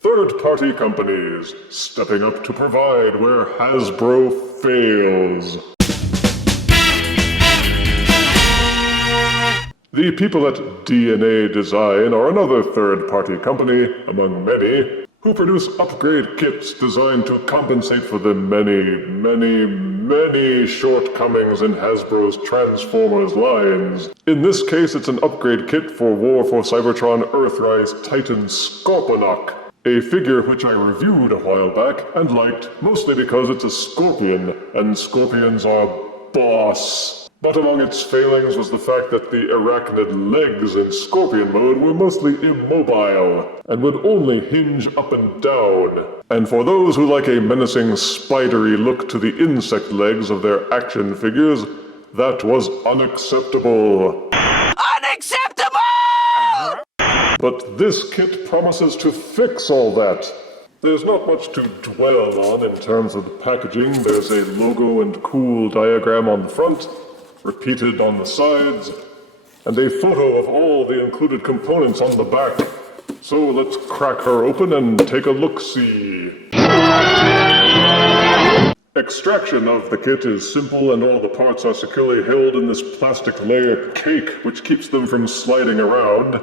Third-party companies stepping up to provide where Hasbro fails. The people at DNA Design are another third-party company, among many, who produce upgrade kits designed to compensate for the many shortcomings in Hasbro's Transformers lines. In this case, it's an upgrade kit for War for Cybertron Earthrise Titan Scorponok, a figure which I reviewed a while back and liked, mostly because it's a scorpion, and scorpions are boss. But among its failings was the fact that the arachnid legs in Scorpion mode were mostly immobile, and would only hinge up and down. And for those who like a menacing, spidery look to the insect legs of their action figures, that was unacceptable. Unacceptable! But this kit promises to fix all that. There's not much to dwell on in terms of the packaging. There's a logo and cool diagram on the front, repeated on the sides, and a photo of all the included components on the back. So let's crack her open and take a look-see. Extraction of the kit is simple, and all the parts are securely held in this plastic layer cake, which keeps them from sliding around.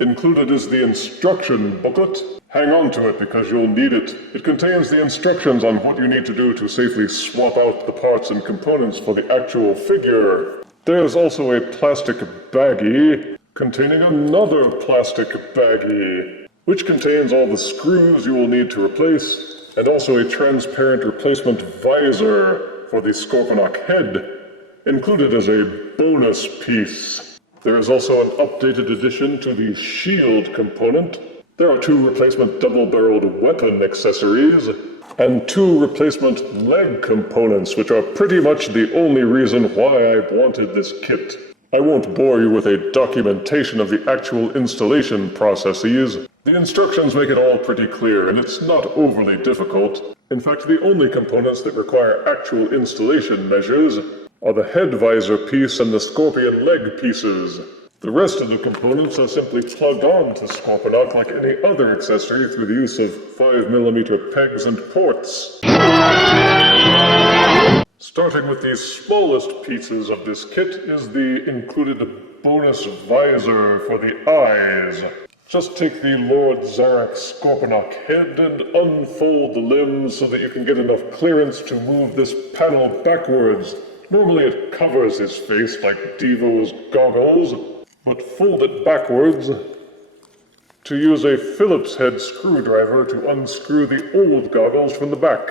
Included is the instruction booklet. Hang on to it because you'll need it. It contains the instructions on what you need to do to safely swap out the parts and components for the actual figure. There's also a plastic baggie containing another plastic baggie, which contains all the screws you will need to replace, and also a transparent replacement visor for the Scorponok head, included as a bonus piece. There is also an updated addition to the shield component. There are 2 replacement double-barreled weapon accessories, and 2 replacement leg components, which are pretty much the only reason why I wanted this kit. I won't bore you with a documentation of the actual installation processes. The instructions make it all pretty clear, and it's not overly difficult. In fact, the only components that require actual installation measures are the head visor piece and the scorpion leg pieces. The rest of the components are simply plugged on to Scorponok like any other accessory through the use of 5mm pegs and ports. Starting with the smallest pieces of this kit is the included bonus visor for the eyes. Just take the Lord Zarak Scorponok head and unfold the limbs so that you can get enough clearance to move this panel backwards. Normally it covers his face like Devo's goggles, but fold it backwards to use a Phillips head screwdriver to unscrew the old goggles from the back.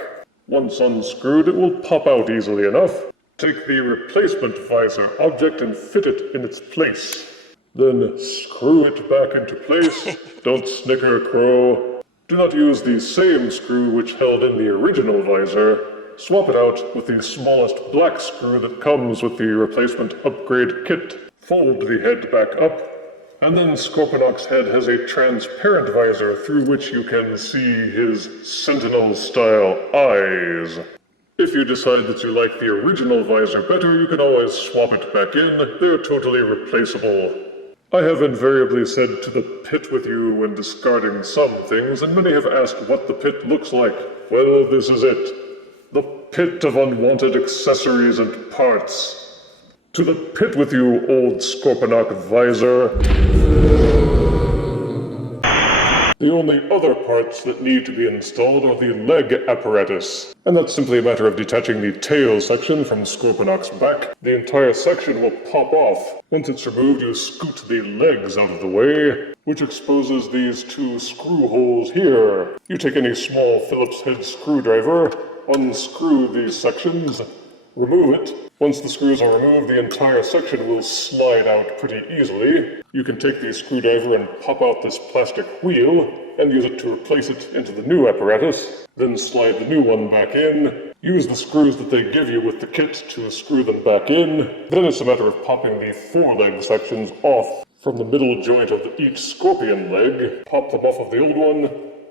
Once unscrewed, it will pop out easily enough. Take the replacement visor object and fit it in its place. Then screw it back into place. Don't snicker, Crow. Do not use the same screw which held in the original visor. Swap it out with the smallest black screw that comes with the replacement upgrade kit. Fold the head back up, and then Scorponok's head has a transparent visor through which you can see his sentinel-style eyes. If you decide that you like the original visor better, you can always swap it back in. They're totally replaceable. I have invariably said to the pit with you when discarding some things, and many have asked what the pit looks like. Well, this is it. The pit of unwanted accessories and parts. To the pit with you, old Scorponok visor. The only other parts that need to be installed are the leg apparatus, and that's simply a matter of detaching the tail section from Scorponok's back. The entire section will pop off. Once it's removed, you scoot the legs out of the way, which exposes these 2 screw holes here. You take any small Phillips head screwdriver, unscrew these sections, remove it. Once the screws are removed, the entire section will slide out pretty easily. You can take the screwdriver and pop out this plastic wheel and use it to replace it into the new apparatus. Then slide the new one back in. Use the screws that they give you with the kit to screw them back in. Then it's a matter of popping the foreleg sections off from the middle joint of each scorpion leg. Pop them off of the old one,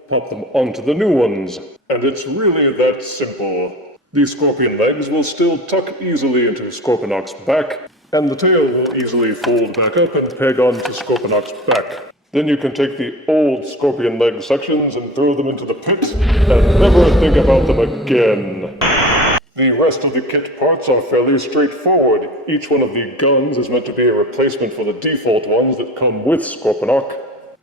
pop them onto the new ones. And it's really that simple. The scorpion legs will still tuck easily into Scorponok's back, and the tail will easily fold back up and peg onto Scorponok's back. Then you can take the old Scorpion leg sections and throw them into the pit, and never think about them again. The rest of the kit parts are fairly straightforward. Each one of the guns is meant to be a replacement for the default ones that come with Scorponok.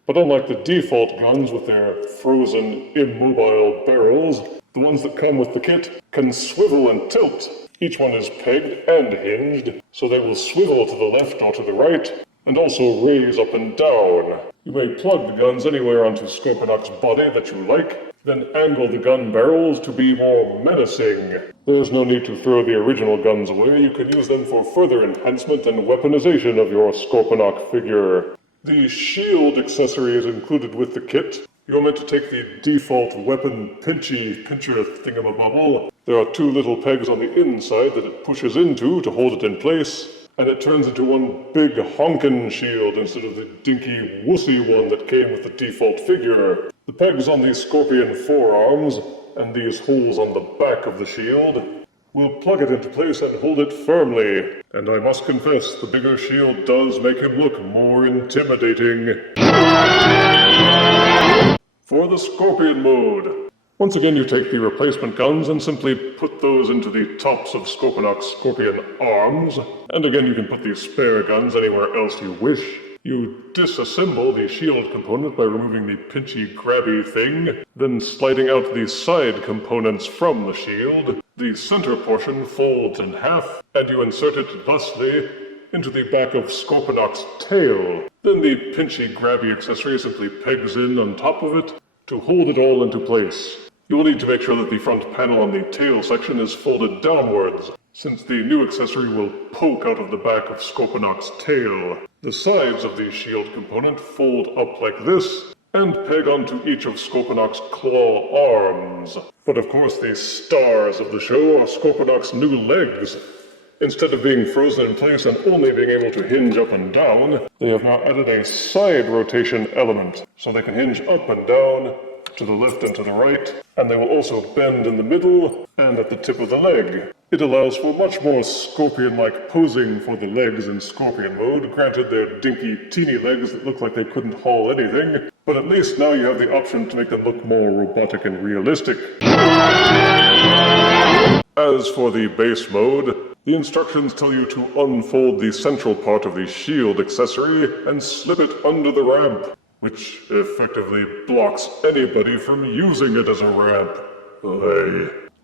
But unlike the default guns with their frozen, immobile barrels, the ones that come with the kit can swivel and tilt. Each one is pegged and hinged, so they will swivel to the left or to the right, and also raise up and down. You may plug the guns anywhere onto Scorponok's body that you like, then angle the gun barrels to be more menacing. There's no need to throw the original guns away. You can use them for further enhancement and weaponization of your Scorponok figure. The shield accessory is included with the kit. You're meant to take the default weapon pincher thingamabobble. There are two little pegs on the inside that it pushes into to hold it in place, and it turns into one big honkin' shield instead of the dinky wussy one that came with the default figure. The pegs on the Scorpion forearms, and these holes on the back of the shield, will plug it into place and hold it firmly. And I must confess, the bigger shield does make him look more intimidating. For the Scorpion mode, once again you take the replacement guns and simply put those into the tops of Scorponok's Scorpion arms, and again you can put the spare guns anywhere else you wish. You disassemble the shield component by removing the pinchy grabby thing, then sliding out the side components from the shield. The center portion folds in half, and you insert it thusly into the back of Scorponok's tail. Then the pinchy grabby accessory simply pegs in on top of it to hold it all into place. You will need to make sure that the front panel on the tail section is folded downwards, since the new accessory will poke out of the back of Scorponok's tail. The sides of the shield component fold up like this, and peg onto each of Scorponok's claw arms. But of course the stars of the show are Scorponok's new legs. Instead of being frozen in place and only being able to hinge up and down, they have now added a side rotation element, so they can hinge up and down, to the left and to the right, and they will also bend in the middle and at the tip of the leg. It allows for much more Scorpion-like posing for the legs in Scorpion mode. Granted, they're dinky, teeny legs that look like they couldn't haul anything, but at least now you have the option to make them look more robotic and realistic. As for the base mode, the instructions tell you to unfold the central part of the shield accessory and slip it under the ramp, which effectively blocks anybody from using it as a ramp.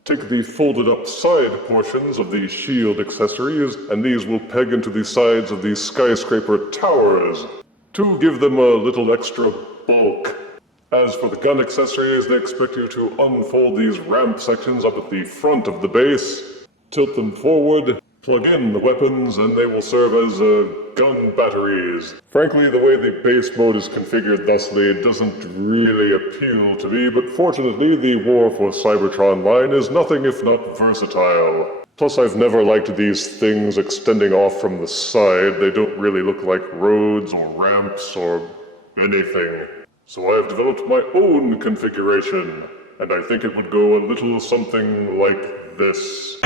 Take the folded up side portions of the shield accessories, and these will peg into the sides of the skyscraper towers to give them a little extra bulk. As for the gun accessories, they expect you to unfold these ramp sections up at the front of the base, tilt them forward, plug in the weapons, and they will serve as gun batteries. Frankly, the way the base mode is configured thusly doesn't really appeal to me, but fortunately the War for Cybertron line is nothing if not versatile. Plus, I've never liked these things extending off from the side. They don't really look like roads or ramps or anything. So I have developed my own configuration, and I think it would go a little something like this.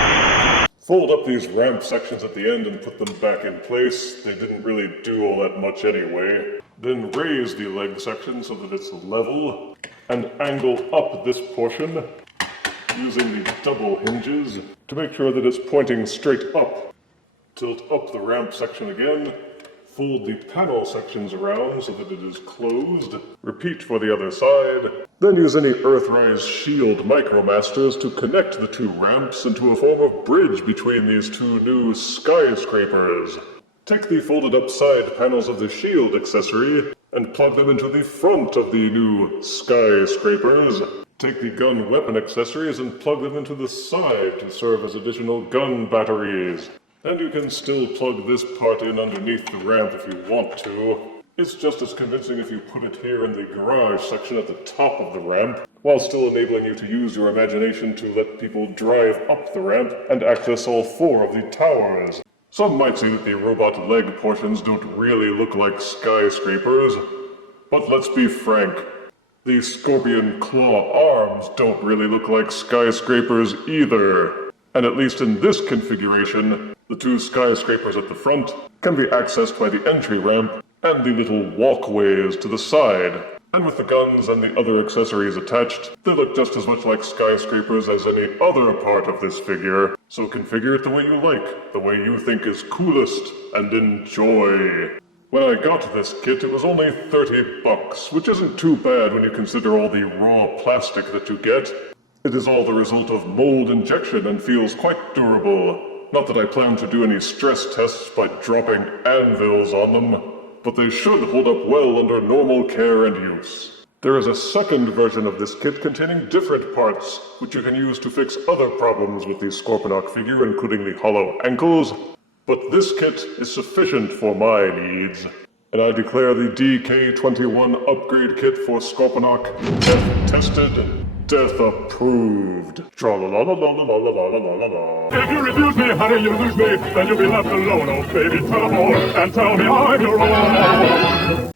Fold up these ramp sections at the end and put them back in place. They didn't really do all that much anyway. Then raise the leg section so that it's level, and angle up this portion using the double hinges to make sure that it's pointing straight up. Tilt up the ramp section again, fold the panel sections around so that it is closed. Repeat for the other side. Then use any Earthrise shield micromasters to connect the two ramps into a form of bridge between these two new skyscrapers. Take the folded up side panels of the shield accessory and plug them into the front of the new skyscrapers. Take the gun weapon accessories and plug them into the side to serve as additional gun batteries. And you can still plug this part in underneath the ramp if you want to. It's just as convincing if you put it here in the garage section at the top of the ramp, while still enabling you to use your imagination to let people drive up the ramp and access all four of the towers. Some might say that the robot leg portions don't really look like skyscrapers, but let's be frank, the Scorpion claw arms don't really look like skyscrapers either. And at least in this configuration, the two skyscrapers at the front can be accessed by the entry ramp and the little walkways to the side. And with the guns and the other accessories attached, they look just as much like skyscrapers as any other part of this figure. So configure it the way you like, the way you think is coolest, and enjoy. When I got this kit, it was only $30, which isn't too bad when you consider all the raw plastic that you get. It is all the result of mold injection and feels quite durable. Not that I plan to do any stress tests by dropping anvils on them, but they should hold up well under normal care and use. There is a second version of this kit containing different parts, which you can use to fix other problems with the Scorponok figure, including the hollow ankles, but this kit is sufficient for my needs, and I declare the DK21 Upgrade Kit for Scorponok death-tested, death-approved. Tra-la-la-la-la-la-la-la-la-la. If you refuse me, honey, you lose me, then you'll be left alone, oh baby, tell 'em all, and tell me I'm your own.